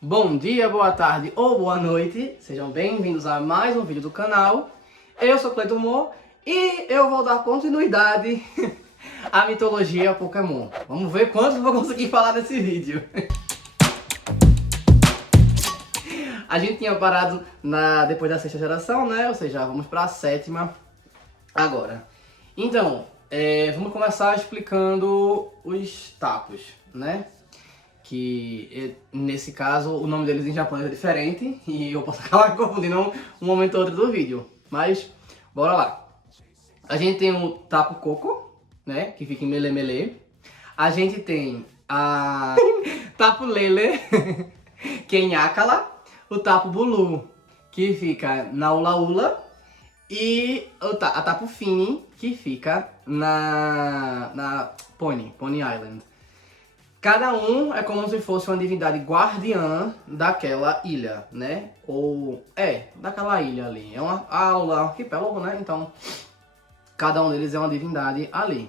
Bom dia, boa tarde ou boa noite, sejam bem-vindos a mais um vídeo do canal. Eu sou Cleiton Mo e eu vou dar continuidade à mitologia Pokémon. Vamos ver quantos eu vou conseguir falar nesse vídeo. A gente tinha parado depois da sexta geração, né? Ou seja, vamos para a sétima agora. Então, vamos começar explicando os Tapus, né? Que nesse caso o nome deles em japonês é diferente e eu posso acabar confundindo um momento ou outro do vídeo. Mas, bora lá. A gente tem o Tapu Koko, né? Que fica em Melemele. A gente tem a Tapu Lele, que é em Akala. O Tapu Bulu, que fica na Ula Ula. E a Tapu Fini, que fica na Pony Island. Cada um é como se fosse uma divindade guardiã daquela ilha, né? Daquela ilha ali. É uma aula, arquipélago, né? Então, cada um deles é uma divindade ali.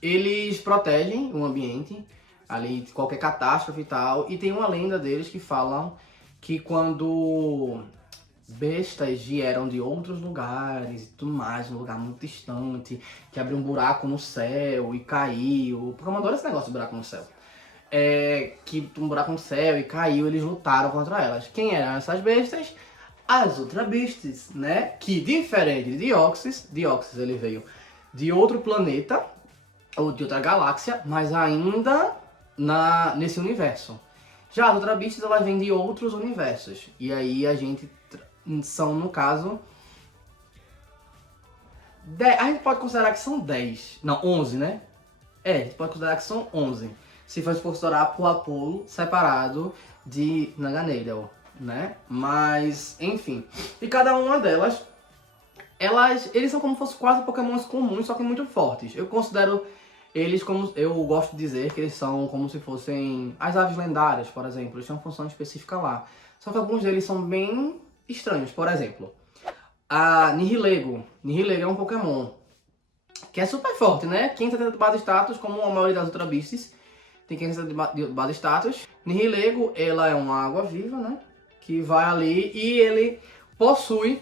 Eles protegem o ambiente ali de qualquer catástrofe e tal. E tem uma lenda deles que falam que quando bestas vieram de outros lugares e tudo mais, um lugar muito distante, que abriu um buraco no céu e caiu. Porque eu adoro esse negócio de buraco no céu. Que um buraco no céu e caiu, eles lutaram contra elas. Quem eram essas bestas? As Ultra Beasts, né? Que diferente de Deoxys ele veio de outro planeta, ou de outra galáxia, mas ainda nesse universo. Já as Ultra Beasts, elas vêm de outros universos. E aí a gente são, no caso, a gente pode considerar que são 10. Não, 11, né? A gente pode considerar que são 11. Se fosse considerar por Apolo separado de Naganadel, né? Mas, enfim. E cada uma delas, eles são como se fossem quase pokémons comuns, só que muito fortes. Eu considero eles como, eu gosto de dizer que eles são como se fossem as aves lendárias, por exemplo. Eles têm uma função específica lá. Só que alguns deles são bem estranhos. Por exemplo, a Nihilego. Nihilego é um pokémon que é super forte, né? 570 de base status, como a maioria das Ultra Beasts. Tem 570 de base status. Nihilego, ela é uma água viva, né? Que vai ali e ele possui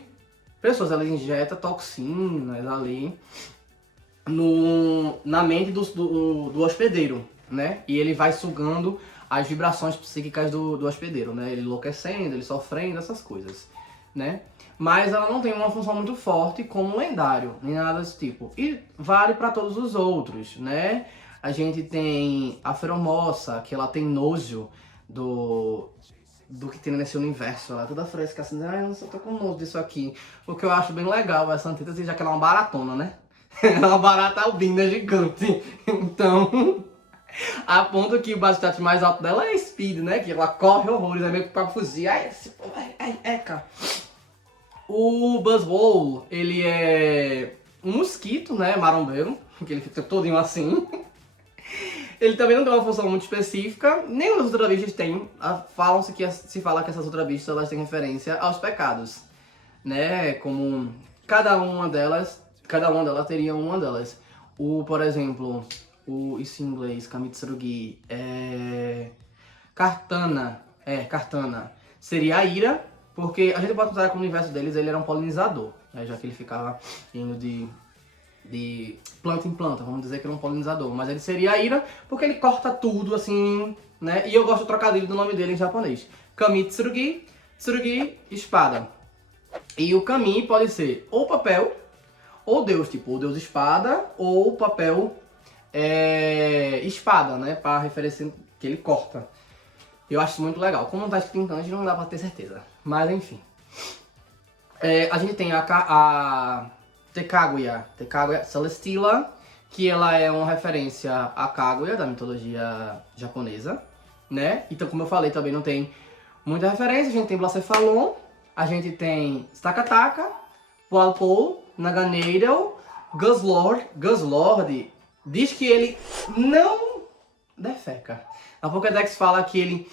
pessoas. Ela injeta toxinas ali na mente do hospedeiro, né? E ele vai sugando as vibrações psíquicas do hospedeiro, né? Ele enlouquecendo, ele sofrendo, essas coisas, né? Mas ela não tem uma função muito forte como lendário, nem nada desse tipo. E vale para todos os outros, né? A gente tem a Feromossa, que ela tem nojo do que tem nesse universo. Ela é toda fresca, assim, eu só tô com nojo disso aqui. O que eu acho bem legal essa antítese, já que ela é uma baratona, né? Ela é uma barata albina gigante. Então, a ponto que o base status mais alto dela é Speed, né? Que ela corre horrores, é meio que pra fugir. Cara. O Buzzwole, ele é um mosquito, né? Marombeiro, que ele fica todinho assim. Ele também não tem uma função muito específica. Nenhum dos Ultra Beasts tem. Se fala que essas Ultra Beasts, elas têm referência aos pecados, né? Como cada uma delas teria uma delas. Por exemplo, isso em inglês, Kamitsurugi, Kartana, seria a ira, porque a gente pode considerar que o universo deles, ele era um polinizador, né? Já que ele ficava indo de planta em planta, vamos dizer que ele é um polinizador. Mas ele seria a ira, porque ele corta tudo, assim, né? E eu gosto do trocadilho do nome dele em japonês. Kamitsurugi, Tsurugi, espada. E o Kami pode ser ou papel, ou Deus, tipo, o Deus espada, ou papel espada, né? Para referência que ele corta. Eu acho isso muito legal. Como não tá escrito em kanji, não dá pra ter certeza. Mas, enfim. A gente tem a Tekaguya Celesteela, que ela é uma referência à Kaguya, da mitologia japonesa, né? Então, como eu falei, também não tem muita referência. A gente tem Blacephalon, a gente tem Stakataka, Walpole, Naganadel, Guzzlord. Guzzlord diz que ele não defeca. A Pokédex fala que ele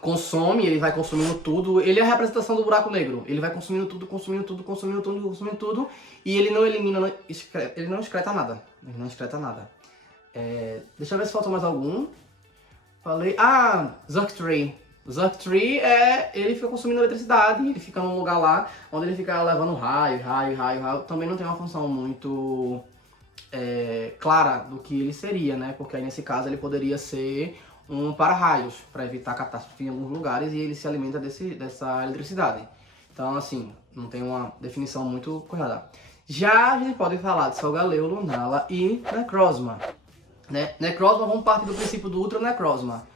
consome, ele vai consumindo tudo. Ele é a representação do buraco negro. Ele vai consumindo tudo, e ele não elimina, ele não excreta nada. Deixa eu ver se faltou mais algum. Falei. Zergtray. Zerg-Tree ele fica consumindo eletricidade, ele fica num lugar lá onde ele fica levando raio. Também não tem uma função muito clara do que ele seria, né? Porque aí nesse caso ele poderia ser um para-raios, para evitar catástrofe em alguns lugares, e ele se alimenta dessa eletricidade. Então, assim, não tem uma definição muito correta. Já a gente pode falar de Solgaleo, Lunala e Necrozma. Né? Necrozma, vamos partir do princípio do Ultra Necrozma.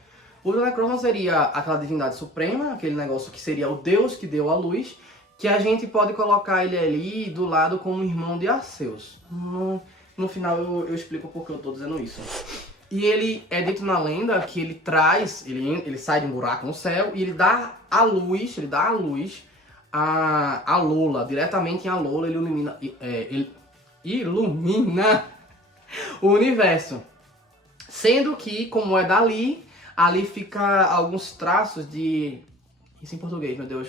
O Ultra Necrozma seria aquela divindade suprema, aquele negócio que seria o deus que deu a luz, que a gente pode colocar ele ali do lado como irmão de Arceus. No final eu explico por que eu estou dizendo isso. E ele é dito na lenda que ele traz, ele sai de um buraco no céu e ele dá a luz a Lola, diretamente em Alola ele ilumina o universo. Sendo que, como é dali, ali fica alguns traços de... Isso em português, meu Deus.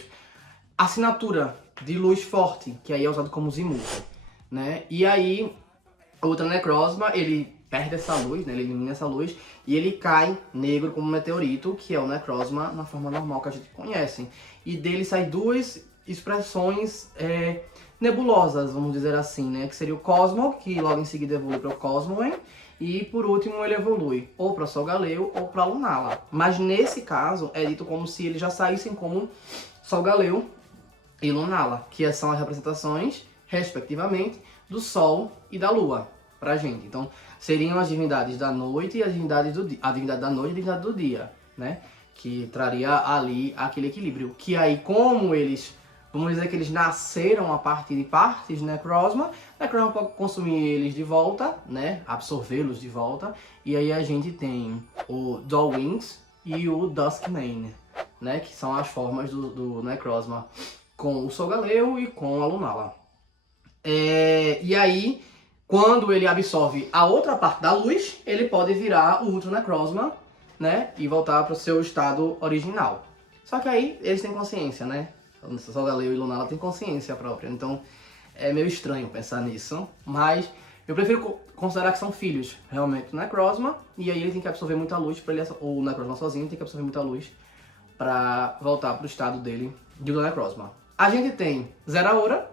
Assinatura de luz forte, que aí é usado como Zimuth, né? E aí, o Ultra Necrozma, ele perde essa luz, né? Ele elimina essa luz e ele cai negro como um meteorito, que é o Necrozma na forma normal que a gente conhece. E dele saem duas expressões nebulosas, vamos dizer assim, né? Que seria o Cosmo, que logo em seguida evolui para o Cosmoem, e por último ele evolui ou para Solgaleo ou para Lunala. Mas nesse caso é dito como se eles já saíssem como Solgaleo e Lunala, que são as representações, respectivamente, do Sol e da Lua pra gente. Então seriam as divindades da noite e as divindades do dia, a divindade da noite e a divindade do dia, né? Que traria ali aquele equilíbrio. Que aí, como eles, vamos dizer que eles nasceram a partir de partes, Necrozma pode consumir eles de volta, né? Absorvê-los de volta. E aí a gente tem o Dollwings e o Duskmane, né? Que são as formas do Necrozma com o Solgaleo e com a Lunala. E aí, quando ele absorve a outra parte da luz, ele pode virar o Ultra Necrozma, né? E voltar para o seu estado original. Só que aí eles têm consciência, né? O Solgaleo e Lunala têm consciência própria. Então é meio estranho pensar nisso. Mas eu prefiro considerar que são filhos, realmente, do Necrozma. E aí ele tem que absorver muita luz para ele... O Necrozma sozinho tem que absorver muita luz para voltar para o estado dele de Necrozma. A gente tem Zeraora,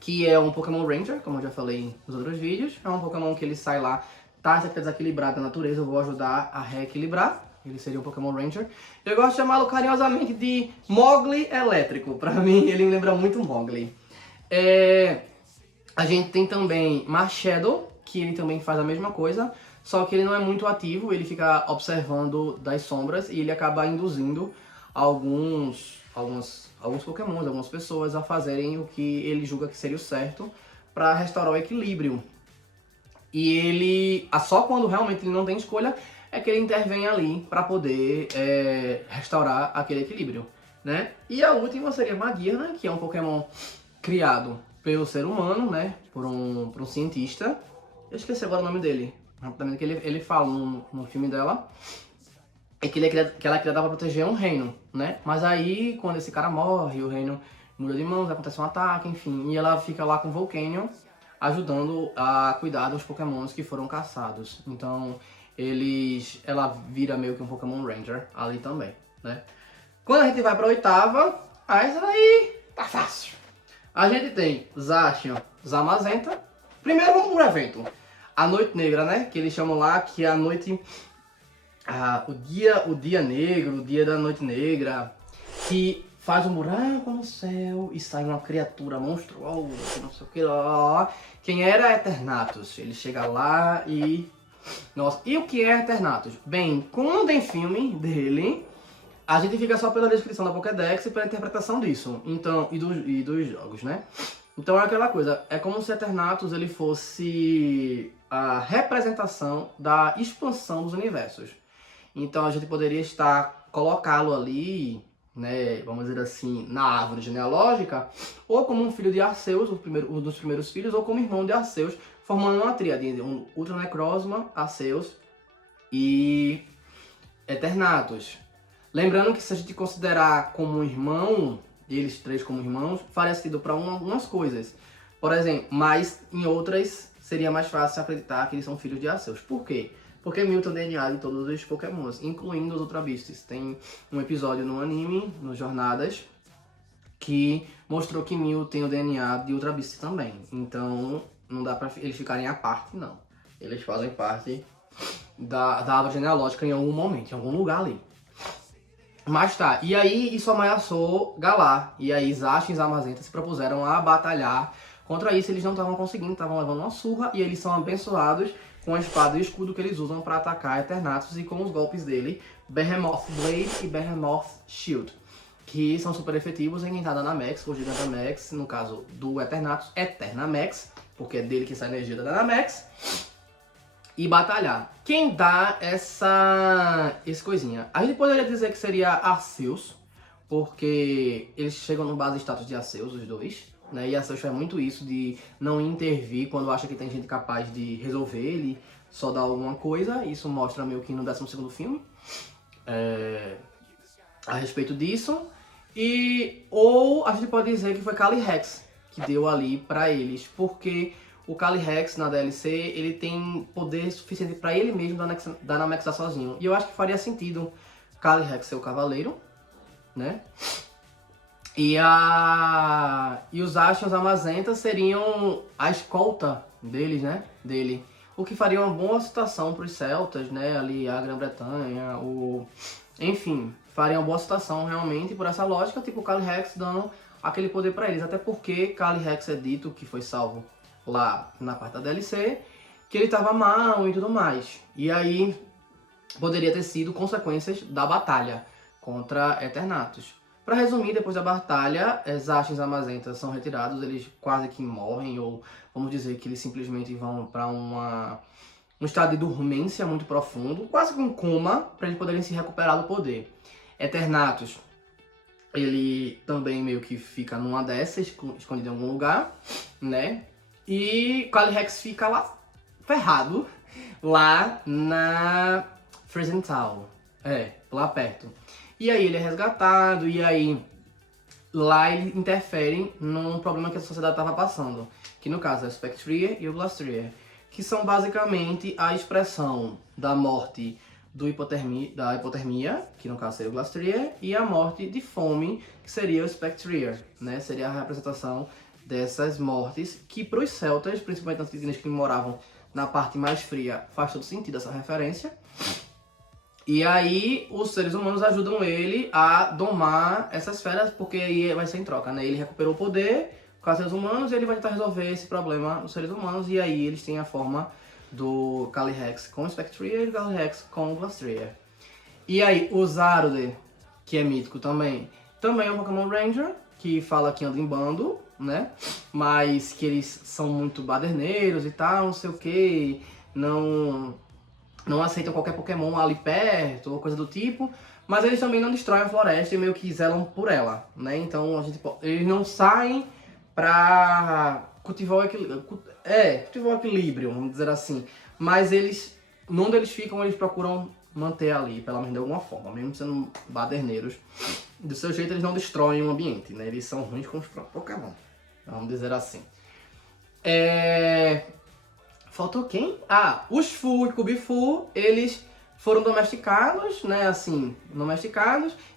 que é um Pokémon Ranger, como eu já falei nos outros vídeos. É um Pokémon que ele sai lá, tá desequilibrado da natureza, eu vou ajudar a reequilibrar. Ele seria um Pokémon Ranger. Eu gosto de chamá-lo carinhosamente de Mogli elétrico. Pra mim, ele me lembra muito Mogli. A gente tem também Marshadow, que ele também faz a mesma coisa, só que ele não é muito ativo, ele fica observando das sombras e ele acaba induzindo alguns Pokémons, algumas pessoas a fazerem o que ele julga que seria o certo para restaurar o equilíbrio. E ele, só quando realmente ele não tem escolha, é que ele intervém ali para poder restaurar aquele equilíbrio, né? E a última seria Magearna, que é um Pokémon criado pelo ser humano, né? Por um cientista. Eu esqueci agora o nome dele, rapidamente, que ele fala no filme dela. É que ela é criada para proteger um reino, né? Mas aí, quando esse cara morre, o reino muda de mãos, acontece um ataque, enfim. E ela fica lá com o Volcanion, ajudando a cuidar dos Pokémons que foram caçados. Então, ela vira meio que um Pokémon Ranger ali também, né? Quando a gente vai pra oitava, essa daí tá fácil. A gente tem Zacian, Zamazenta. Primeiro vamos pro evento. A Noite Negra, né? Que eles chamam lá, que é a noite... o dia negro, o dia da noite negra, que faz um buraco no céu e sai uma criatura monstruosa, não sei o que lá. Quem era Eternatus? Ele chega lá e... Nossa, e o que é Eternatus? Bem, quando tem filme dele, a gente fica só pela descrição da Pokédex e pela interpretação disso, então, e dos jogos, né? Então é aquela coisa, é como se Eternatus ele fosse a representação da expansão dos universos. Então a gente poderia colocá-lo ali, né, vamos dizer assim, na árvore genealógica, ou como um filho de Arceus, um dos primeiros filhos, ou como irmão de Arceus, formando uma tríade, um Ultra Necrozma, Arceus e Eternatus. Lembrando que se a gente considerar como um irmão, eles três como irmãos, faria sentido para algumas coisas. Por exemplo, mas em outras seria mais fácil acreditar que eles são filhos de Arceus. Por quê? Porque Mew tem o DNA de todos os Pokémons, incluindo os Ultra Beasts. Tem um episódio no anime, no Jornadas, que mostrou que Mew tem o DNA de Ultra Beast também. Então, não dá pra eles ficarem à parte, não. Eles fazem parte da árvore genealógica em algum momento, em algum lugar ali. Mas tá, e aí isso ameaçou Galar. E aí Zacian e Zamazenta se propuseram a batalhar contra isso. Eles não estavam conseguindo, estavam levando uma surra. E eles são abençoados com a espada e o escudo que eles usam para atacar Eternatus. E com os golpes dele, Behemoth Blade e Behemoth Shield, que são super efetivos em quem tá Dynamax, ou Gigantamax, no caso do Eternatus, Eternamax, porque é dele que sai a energia da Dynamax, e batalhar. Quem dá esse coisinha? A gente poderia dizer que seria Arceus, porque eles chegam no base status de Arceus, os dois, né? E Arceus faz muito isso de não intervir quando acha que tem gente capaz de resolver, ele só dá alguma coisa. Isso mostra meio que no 12º filme a respeito disso. Ou a gente pode dizer que foi Calyrex que deu ali pra eles, porque o Calyrex na DLC, ele tem poder suficiente pra ele mesmo Dynamaxar sozinho. E eu acho que faria sentido Calyrex ser o cavaleiro, né? E os Zacian e os Zamazenta seriam a escolta deles, né? Dele. O que faria uma boa situação pros celtas, né? Ali a Grã-Bretanha, enfim, faria uma boa situação realmente por essa lógica, tipo o Calyrex dando aquele poder pra eles. Até porque Calyrex é dito que foi salvo lá na parte da DLC, que ele tava mal e tudo mais. E aí poderia ter sido consequências da batalha contra Eternatus. Pra resumir, depois da batalha, Zacian e Zamazenta são retirados, eles quase que morrem, ou vamos dizer que eles simplesmente vão pra um estado de dormência muito profundo, quase que um coma, para eles poderem se recuperar do poder. Eternatus, ele também meio que fica numa dessas, escondido em algum lugar, né? E Calyrex fica lá, ferrado, lá na Freezental, lá perto. E aí ele é resgatado, e aí lá ele interfere num problema que a sociedade estava passando, que no caso é o Spectrier e o Glastrier, que são basicamente a expressão da morte da hipotermia, que no caso seria o Glastrier, e a morte de fome, que seria o Spectrier, né? Seria a representação dessas mortes, que para os celtas, principalmente nas indígenas que moravam na parte mais fria, faz todo sentido essa referência. E aí os seres humanos ajudam ele a domar essas feras, porque aí vai ser em troca, né? Ele recuperou o poder com os seres humanos e ele vai tentar resolver esse problema nos seres humanos, e aí eles têm a forma do Calyrex com o Spectrier e o Calyrex com o Glastrier. E aí o Zarude, que é mítico também é um Pokémon Ranger, que fala que anda em bando, né? Mas que eles são muito baderneiros e tal, não sei o que, não aceitam qualquer Pokémon ali perto, ou coisa do tipo, mas eles também não destroem a floresta e meio que zelam por ela, né? Então eles não saem pra cultivar o equilíbrio, vamos dizer assim. Mas eles, onde eles ficam, eles procuram manter ali, pelo menos de alguma forma, mesmo sendo baderneiros. Do seu jeito, eles não destroem o ambiente, né? Eles são ruins com os próprios Pokémon, vamos dizer assim. Faltou quem? Os Fu e Kubifu, eles foram domesticados, né, assim,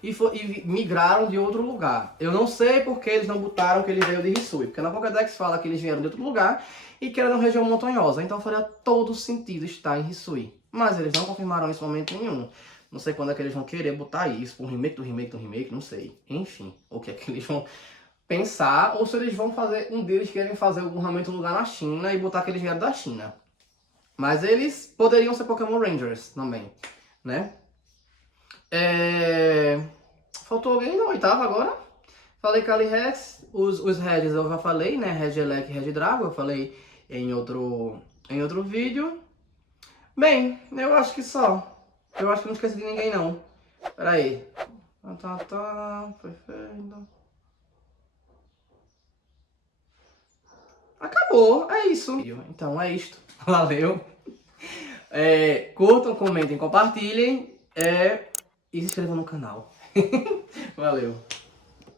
e migraram de outro lugar. Eu não sei porque eles não botaram que eles veio de Hisui, porque na Pokédex fala que eles vieram de outro lugar e que era uma região montanhosa, então faria todo sentido estar em Hisui. Mas eles não confirmaram isso em momento nenhum. Não sei quando é que eles vão querer botar isso, um remake do remake do remake, não sei. Enfim, o que é que eles vão pensar, ou se eles vão fazer, um deles querem fazer realmente um lugar na China e botar que eles vieram da China. Mas eles poderiam ser Pokémon Rangers também, né? Faltou alguém na oitava agora? Falei Calyrex, os Regis eu já falei, né? Regielec e Regidrago, eu falei em outro vídeo. Bem, eu acho que só. Eu acho que não esqueci de ninguém não. Pera aí. Perfeito. Acabou, é isso. Então é isto. Valeu. Curtam, comentem, compartilhem e se inscrevam no canal. Valeu.